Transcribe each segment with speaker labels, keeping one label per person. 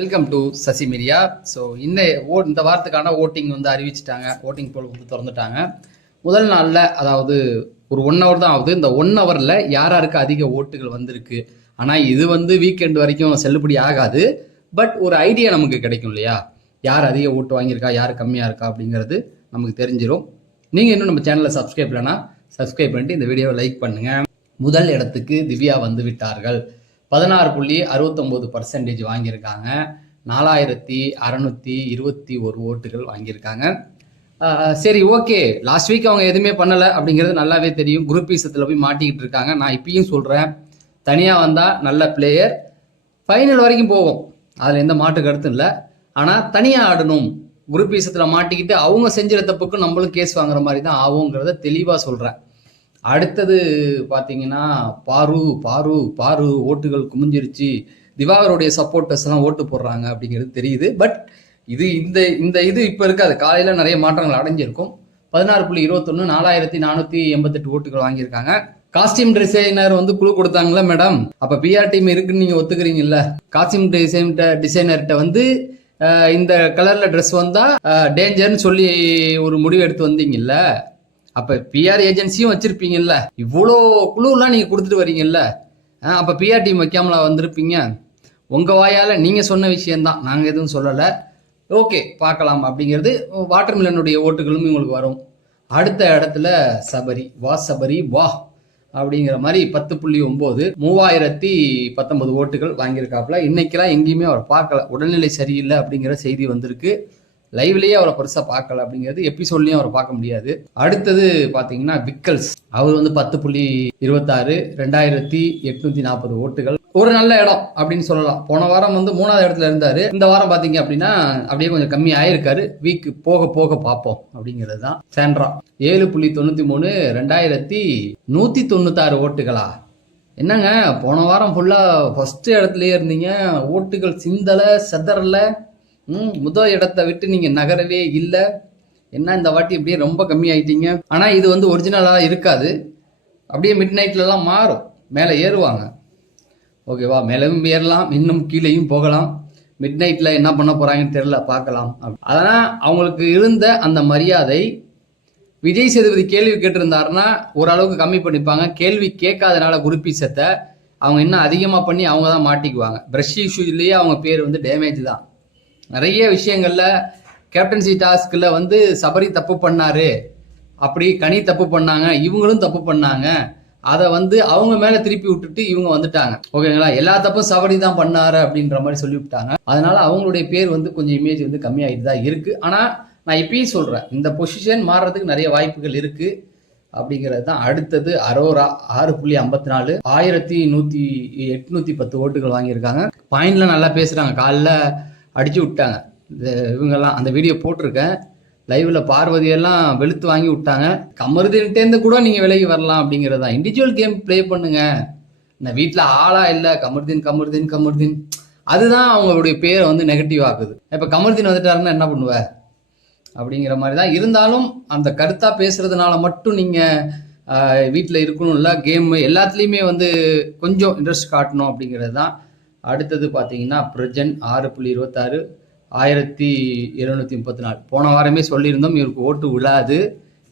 Speaker 1: Welcome to Sasi media so இந்த ஓ இந்த வாரத்துக்கான ஓட்டிங் வந்து அறிவிச்சிட்டாங்க. ஓட்டிங் போல் வந்து திறந்துட்டாங்க. முதல் நாளில் அதாவது ஒரு ஒன் ஹவர் தான் ஆகுது. இந்த ஒன் ஹவரில் யார் யாருக்கு அதிக ஓட்டுகள் வந்திருக்கு? ஆனால் இது வந்து வீக்கெண்ட் வரைக்கும் செல்லுபடி ஆகாது. பட் ஒரு ஐடியா நமக்கு கிடைக்கும் இல்லையா? யார் அதிக ஓட்டு வாங்கியிருக்கா? யார் கம்மியாக இருக்கா? அப்படிங்கிறது நமக்கு தெரிஞ்சிடும் நீங்கள் இன்னும் நம்ம சேனலை சப்ஸ்கிரைப் இல்லைனா சப்ஸ்கிரைப் பண்ணிட்டு இந்த வீடியோவை லைக் பண்ணுங்கள் முதல் இடத்துக்கு திவ்யா வந்து விட்டார்கள். பதினாறு புள்ளி அறுபத்தொம்போது பர்சன்டேஜ் வாங்கியிருக்காங்க. நாலாயிரத்தி அறநூற்றி இருபத்தி ஒரு ஓட்டுகள் வாங்கியிருக்காங்க. சரி ஓகே. லாஸ்ட் வீக் அவங்க எதுவுமே பண்ணலை அப்படிங்கிறது நல்லாவே தெரியும். குரூப் ஈசத்தில் போய் மாட்டிக்கிட்டு இருக்காங்க. நான் இப்பயும் சொல்கிறேன் தனியாக வந்தால் நல்ல பிளேயர் ஃபைனல் வரைக்கும் போகும் அதில் எந்த மாட்டு கருத்தும் இல்லை. ஆனால் தனியாக ஆடணும். குரூப் ஈசத்தில் மாட்டிக்கிட்டு அவங்க செஞ்சிட தப்புக்கு நம்மளும் கேஸ் வாங்குற மாதிரி தான் ஆகுங்கிறத தெளிவாக சொல்கிறேன் அடுத்தது பார்த்தீங்கன்னா பாரு பாரு பாரு ஓட்டுகள் குமிஞ்சிருச்சு. திவாகருடைய சப்போர்ட்டர்ஸ் எல்லாம் ஓட்டு போடுறாங்க அப்படிங்கிறது தெரியுது. பட் இது இந்த இந்த இது இப்போ இருக்காது. காலையில் நிறைய மாற்றங்கள் அடைஞ்சிருக்கும். பதினாறு புள்ளி இருபத்தொன்று நாலாயிரத்தி நானூற்றி எண்பத்தெட்டு ஓட்டுகள் வாங்கியிருக்காங்க. காஸ்டியூம் டிசைனர் வந்து குழு கொடுத்தாங்களா மேடம் அப்போ பிஆர் டீம் இருக்குன்னு நீங்கள் ஒத்துக்கிறீங்கல்ல? காஸ்டியூம் டிசைன் டிசைனர்கிட்ட வந்து இந்த கலரில் ட்ரெஸ் வந்தால் டேஞ்சர்னு சொல்லி ஒரு முடிவு எடுத்து வந்தீங்கல்ல? அப்ப பிஆர் ஏஜென்சியும் வச்சிருப்பீங்கல்ல. இவ்வளோ குழுலாம் நீங்க கொடுத்துட்டு வரீங்கல்ல. அப்ப பிஆர் டீம் வைக்காமலா வந்திருப்பீங்க. உங்க வாயால நீங்க சொன்ன விஷயம்தான். நாங்க எதுவும் சொல்லல. ஓகே பார்க்கலாம் அப்படிங்கிறது வாட்டர் மில்லனுடைய ஓட்டுகளும் உங்களுக்கு வரும். அடுத்த இடத்துல சபரி வா சபரி வா அப்படிங்கிற மாதிரி பத்து புள்ளி ஒம்பது மூவாயிரத்தி பத்தொன்பது ஓட்டுகள் வாங்கியிருக்காப்புல. இன்னைக்கெல்லாம் எங்கேயுமே அவர் பார்க்கல. உடல்நிலை சரியில்லை அப்படிங்கிற செய்தி வந்திருக்கு. லைவ்லேயே அவரை பெருசாக பார்க்கல அப்படிங்கிறது எபிசோட்லயும் அவரை பார்க்க முடியாது. அடுத்தது பார்த்தீங்கன்னா விக்கல்ஸ். அவர் வந்து பத்து புள்ளி இருபத்தாறு ரெண்டாயிரத்தி எட்நூத்தி நாற்பது ஓட்டுகள். ஒரு நல்ல இடம் அப்படின்னு சொல்லலாம். போன வாரம் வந்து மூணாவது இடத்துல இருந்தார். இந்த வாரம் பார்த்தீங்க அப்படின்னா அப்படியே கொஞ்சம் கம்மி ஆயிருக்காரு. வீக் போக போக பார்ப்போம் அப்படிங்கிறது தான் சேண்ட்ரா ஏழு புள்ளி தொண்ணூற்றி மூணு ரெண்டாயிரத்தி நூற்றி தொண்ணூத்தாறு ஓட்டுகளா? என்னங்க போன வாரம் ஃபுல்லாக ஃபஸ்ட்டு இடத்துலயே இருந்தீங்க. ஓட்டுகள் சிந்தலை செதறலை. ம் முதல் இடத்த விட்டு நீங்கள் நகரவே இல்லை. என்ன இந்த வாட்டி இப்படியே ரொம்ப கம்மி ஆயிட்டீங்க? ஆனால் இது வந்து ஒரிஜினலாக இருக்காது. அப்படியே மிட் நைட்லலாம் மாறும். மேலே ஏறுவாங்க. ஓகேவா மேலேயும் ஏறலாம். இன்னும் கீழேயும் போகலாம். மிட் நைட்டில் என்ன பண்ண போகிறாங்கன்னு தெரில பார்க்கலாம். அதனால் அவங்களுக்கு இருந்த அந்த மரியாதை விஜய் சேதுபதி கேள்வி கேட்டிருந்தாருன்னா ஓரளவுக்கு கம்மி பண்ணிப்பாங்க. கேள்வி கேட்காதனால குருப்பீசத்தை அவங்க இன்னும் அதிகமாக பண்ணி அவங்க தான் மாட்டிக்குவாங்க பிரஷ் இஷ்யூலேயே அவங்க பேர் வந்து டேமேஜ் தான். நிறைய விஷயங்கள்ல கேப்டன்சி டாஸ்கில் வந்து சபரி தப்பு பண்ணாரு. அப்படி கனி தப்பு பண்ணாங்க இவங்களும் தப்பு பண்ணாங்க. அதை வந்து அவங்க மேல திருப்பி விட்டுட்டு இவங்க வந்துட்டாங்க. ஓகேங்களா எல்லா தப்பும் சபரி தான் பண்ணாரு அப்படின்ற மாதிரி சொல்லிவிட்டாங்க அதனால அவங்களுடைய பேர் வந்து கொஞ்சம் இமேஜ் வந்து கம்மியாகிட்டு தான் இருக்கு. ஆனா நான் இப்பயும் சொல்றேன் இந்த பொசிஷன் மாறுறதுக்கு நிறைய வாய்ப்புகள் இருக்கு. அப்படிங்கிறது தான் அடுத்தது. அரோரா ஆறு புள்ளி ஐம்பத்தி நாலு ஆயிரத்தி நூத்தி எட்நூத்தி பத்து ஓட்டுகள் வாங்கியிருக்காங்க. பாயிண்ட்ல நல்லா பேசுறாங்க. காலைல அடித்து விட்டாங்க. இந்த இவங்கெல்லாம் அந்த வீடியோ போட்டிருக்கேன். லைவில் பார்வதியெல்லாம் வெளுத்து வாங்கி விட்டாங்க. கமருதின்ட்டேருந்து கூட நீங்கள் விலகி வரலாம் அப்படிங்கிறது. தான் இண்டிவிஜுவல் கேம் ப்ளே பண்ணுங்க. இந்த வீட்டில் ஆளா இல்லை. கமருதீன் கமருதீன் கமருதீன். அதுதான் அவங்களுடைய பேரை வந்து நெகட்டிவ் ஆகுது இப்போ கமருதீன் வந்துட்டாருன்னா என்ன பண்ணுவ? அப்படிங்கிற மாதிரி தான் இருந்தாலும் அந்த கருத்தாக பேசுறதுனால மட்டும் நீங்கள் வீட்டில் இருக்கணும்ல. கேம் எல்லாத்துலேயுமே வந்து கொஞ்சம் இன்ட்ரெஸ்ட் காட்டணும் அப்படிங்கிறது தான் அடுத்தது பார்த்தீங்கன்னா பிரஜன் ஆறு புள்ளி இருபத்தாறு ஆயிரத்தி இருநூத்தி முப்பத்தி நாலு போன வாரமே சொல்லியிருந்தோம் இவருக்கு ஓட்டு விழாது.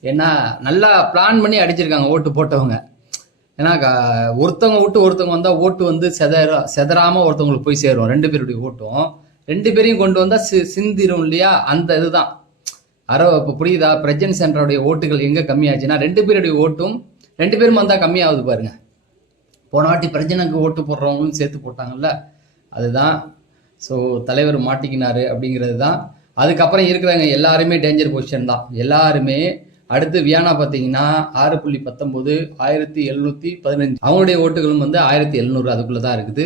Speaker 1: ஏன்னா நல்லா பிளான் பண்ணி அடிச்சிருக்காங்க ஓட்டு போட்டவங்க. ஏன்னா ஒருத்தவங்க விட்டு ஒருத்தவங்க வந்தால் ஓட்டு வந்து செதற செதறாமல் ஒருத்தவங்களுக்கு போய் சேரும் ரெண்டு பேருடைய ஓட்டும். ரெண்டு பேரையும் கொண்டு வந்தால் சி சிந்திரும் இல்லையா? அந்த இதுதான். அரோ இப்போ புரியுதா? பிரஜன் சென்டருடைய ஓட்டுகள் எங்கே கம்மியாச்சுன்னா ரெண்டு பேருடைய ஓட்டும் ரெண்டு பேரும் வந்தால் கம்மியாகுது பாருங்க. போன வாட்டி பிரஜனுக்கு ஓட்டு போடுறவங்களும் சேர்த்து போட்டாங்கல்ல? அதுதான். ஸோ தலைவர் மாட்டிக்கினாரு அப்படிங்கிறது தான். அதுக்கப்புறம் இருக்கிறவங்க எல்லாருமே டேஞ்சர் பொசிஷன் தான். எல்லாருமே அடுத்து வியானா பார்த்தீங்கன்னா ஆறு புள்ளி பத்தொம்போது ஆயிரத்தி எழுநூற்றி பதினஞ்சு. அவங்களுடைய ஓட்டுகளும் வந்து ஆயிரத்தி எழுநூறு அதுக்குள்ளே தான் இருக்குது.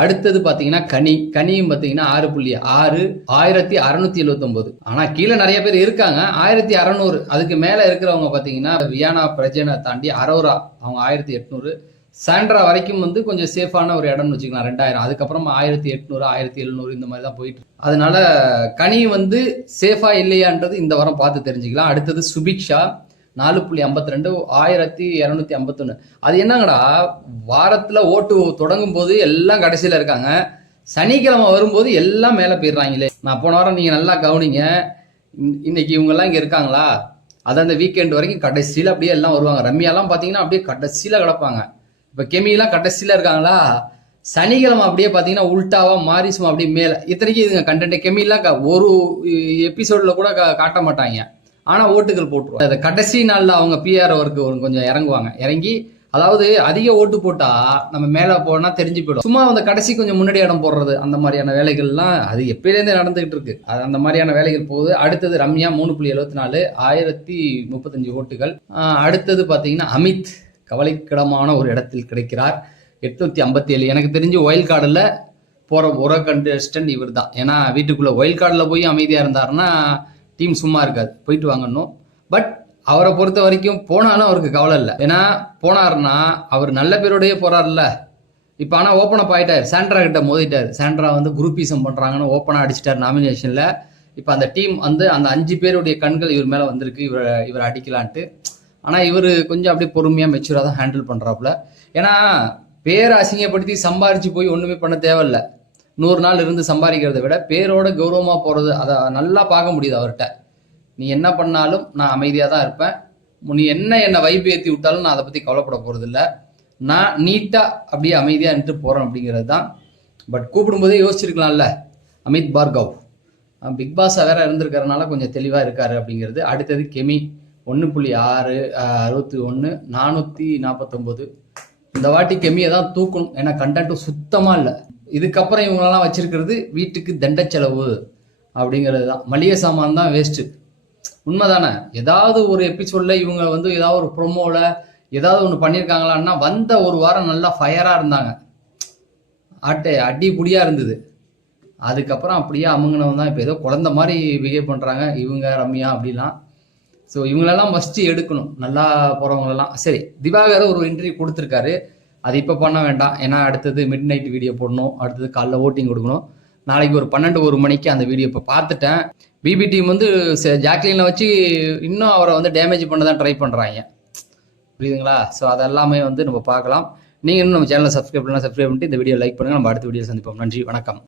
Speaker 1: அடுத்தது பார்த்தீங்கன்னா கனி. கனியும் பார்த்தீங்கன்னா ஆறு புள்ளி ஆறு ஆயிரத்தி அறநூத்தி எழுவத்தொம்போது. ஆனால் கீழே நிறைய பேர் இருக்காங்க. ஆயிரத்தி அறநூறு. அதுக்கு மேலே இருக்கிறவங்க பார்த்தீங்கன்னா வியானா பிரஜனை தாண்டி அரோரா அவங்க ஆயிரத்தி எட்நூறு. சாண்ட்ரா வரைக்கும் வந்து கொஞ்சம் சேஃபான ஒரு இடம்னு வச்சுக்கலாம் ரெண்டாயிரம். அதுக்கப்புறம் ஆயிரத்தி எட்நூறு ஆயிரத்தி எழுநூறு இந்த மாதிரி தான் போயிட்டு அதனால கனி வந்து சேஃபா இல்லையான்றது இந்த வாரம் பார்த்து தெரிஞ்சுக்கலாம். அடுத்தது சுபிக்ஷா நாலு புள்ளி ஐம்பத்தி ரெண்டு ஆயிரத்தி இரநூத்தி ஐம்பத்தொன்று அது என்னங்கடா வாரத்தில் ஓட்டு தொடங்கும் போது எல்லாம் கடைசியில் இருக்காங்க. சனிக்கிழமை வரும்போது எல்லாம் மேலே போயிடுறாங்களே. நான் போன வாரம் நீங்கள் நல்லா கவனிங்க. இன்- இன்னைக்கு இவங்கெல்லாம் இங்கே இருக்காங்களா? அது அந்த வீக்கெண்ட் வரைக்கும் கடைசியில் அப்படியே எல்லாம் வருவாங்க. ரம்யாலாம் பார்த்தீங்கன்னா அப்படியே கடைசியில் கிடப்பாங்க. இப்போ கெமிலாம் கடைசியில் இருக்காங்களா? சனிக்கிழமை அப்படியே பார்த்தீங்கன்னா உல்ட்டாவா மாறி அப்படியே மேலே. இத்தனைக்கு இதுங்க கண்டென்ட் கெமிலாம் ஒரு எபிசோடில் கூட காட்ட மாட்டாங்க. ஆனால் ஓட்டுகள் போட்டுருவாங்க. அதை கடைசி நாளில் அவங்க பிஆர் ஒர்க்கு கொஞ்சம் இறங்குவாங்க. இறங்கி அதாவது அதிக ஓட்டு போட்டா நம்ம மேலே போனா தெரிஞ்சு போயிடும். சும்மா அந்த கடைசி கொஞ்சம் முன்னாடி இடம் போடுறது அந்த மாதிரியான வேலைகள்லாம் அது எப்பயிலேருந்து நடந்துகிட்டு இருக்கு. அது அந்த மாதிரியான வேலைகள் போகுது. அடுத்தது ரம்யா மூணு புள்ளி எழுபத்தி நாலு ஆயிரத்தி முப்பத்தஞ்சு ஓட்டுகள். அடுத்தது பார்த்தீங்கன்னா அமித். கவலைக்கிடமான ஒரு இடத்தில் கிடைக்கிறார். எட்நூத்தி ஐம்பத்தி ஏழு எனக்கு தெரிஞ்சு ஒயில் கார்டில் போகிற ஒரே கண்டஸ்டன்ட் இவர் தான் ஏன்னா வீட்டுக்குள்ளே ஒயில் கார்டில் போய் அமைதியாக இருந்தாருன்னா டீம் சும்மா இருக்காது. போயிட்டு வாங்கணும். பட் அவரை பொறுத்த வரைக்கும் போனாலும் அவருக்கு கவலை இல்லை. ஏன்னா போனாருன்னா அவர் நல்ல பேரோடையே போறாருல்ல. இப்போ ஆனால் ஓப்பன் அப் ஆகிட்டார் சாண்ட்ரா கிட்ட மோதிட்டார். சாண்ட்ரா வந்து குரூப்பிசம் பண்ணுறாங்கன்னு ஓப்பனாக அடிச்சிட்டார் நாமினேஷனில் இப்போ அந்த டீம் வந்து அந்த அஞ்சு பேருடைய கண்கள் இவர் மேலே வந்திருக்கு. இவரை இவர் அடிக்கலான்ட்டு. ஆனால் இவர் கொஞ்சம் அப்படியே பொறுமையாக மெச்சூராக தான் ஹேண்டில் பண்ணுறாப்புல ஏன்னா பேரை அசிங்கப்படுத்தி சம்பாரிச்சு போய் ஒன்றுமே பண்ண தேவையில்ல. நூறு நாள் இருந்து சம்பாதிக்கிறத விட பேரோட கௌரவமாக போகிறது அதை நல்லா பார்க்க முடியுது அவர்கிட்ட. நீ என்ன பண்ணாலும் நான் அமைதியாக தான் இருப்பேன். நீ என்ன என்னை வைப்பு ஏற்றி விட்டாலும் நான் அதை பற்றி கவலைப்பட போகிறதில்ல நான் நீட்டாக அப்படியே அமைதியாக நின்று போகிறேன் அப்படிங்கிறது தான். பட் கூப்பிடும்போதே யோசிச்சிருக்கலாம்ல. அமித் பார்கவ். பிக் பாஸாக வேற இருந்திருக்கிறதுனால கொஞ்சம் தெளிவாக இருக்காரு அப்படிங்கிறது. அடுத்தது கெமி. ஒன்று புள்ளி ஆறு அறுபத்தி ஒன்று நானூற்றி நாற்பத்தொம்போது இந்த வாட்டி கெமியை தான் தூக்கணும். ஏன்னா கண்டென்ட்டும் சுத்தமாக இல்லை. இதுக்கப்புறம் இவங்களெல்லாம் வச்சிருக்கிறது வீட்டுக்கு தண்ட செலவு அப்படிங்கிறது தான். மளிகை சாமான் தான் வேஸ்ட்டு உண்மைதானே? ஏதாவது ஒரு எபிசோட்ல இவங்க வந்து ஏதாவது ஒரு ப்ரொமோவில் ஏதாவது ஒன்று பண்ணியிருக்காங்களான்னா வந்த ஒரு வாரம் நல்லா ஃபயராக இருந்தாங்க. ஆட்டை அடி இருந்தது. அதுக்கப்புறம் அப்படியே அமுங்கினவன் தான். இப்போ ஏதோ குழந்த மாதிரி பிஹேவ் பண்ணுறாங்க இவங்க ரம்யா அப்படிலாம். ஸோ இவங்களெல்லாம் ஃபஸ்ட்டு எடுக்கணும். நல்லா போகிறவங்களெல்லாம் சரி திவாகர் ஒரு இன்டர்வியூ கொடுத்துருக்காரு. அது இப்போ பண்ண வேண்டாம். ஏன்னா அடுத்தது மிட் நைட் வீடியோ போடணும். அடுத்தது காலைல ஓட்டிங் கொடுக்கணும். நாளைக்கு ஒரு பன்னெண்டு ஒரு மணிக்கு அந்த வீடியோ இப்போ பார்த்துட்டேன். பிபி டீம் வந்து ச- ஜாக்லினை வச்சு இன்னும் அவரை வந்து டேமேஜ் பண்ண தான் ட்ரை பண்ணுறாங்க புரியுதுங்களா? ஸோ அதெல்லாமே வந்து நம்ம பார்க்கலாம். நீங்கள் இன்னும் நம்ம சேனலை சப்ஸ்கிரைப் பண்ணலாம் சப்ஸ்கிரைப் பண்ணிட்டு இந்த வீடியோ லைக் பண்ணுங்கள் நம்ம அடுத்த வீடியோ சந்திப்போம். நன்றி வணக்கம்.